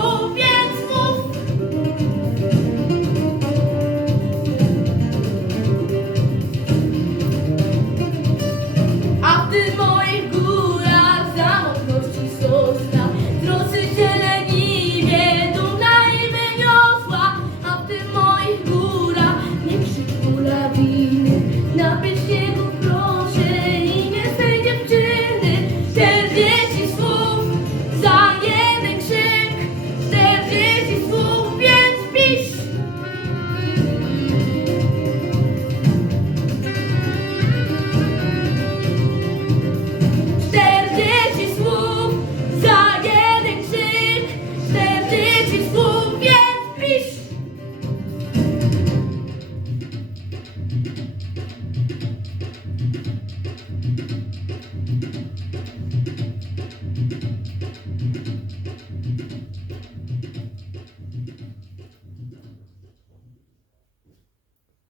hope